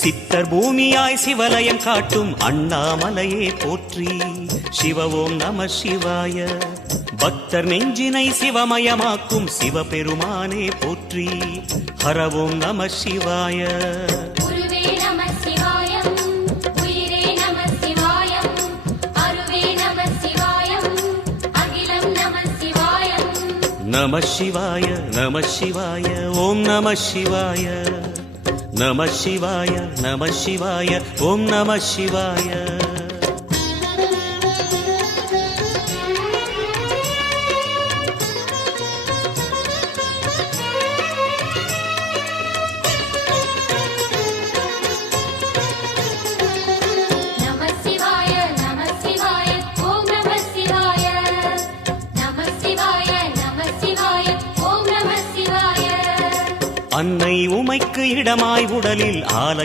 சித்தர் பூமியாய் சிவலயம் காட்டும் அண்ணாமலையே போற்றி. சிவ ஓம் நம சிவாய. பக்தர் நெஞ்சினை சிவமயமாக்கும் சிவபெருமானே போற்றி. ஹர ஓம் நம சிவாய. நம சிவாய நம சிவாய ஓம் நம சிவாய. நம சிவாய நம சிவாய ஓம் நம சிவாய. அன்னை உமைக்கு இடமாய் உடலில் ஆலை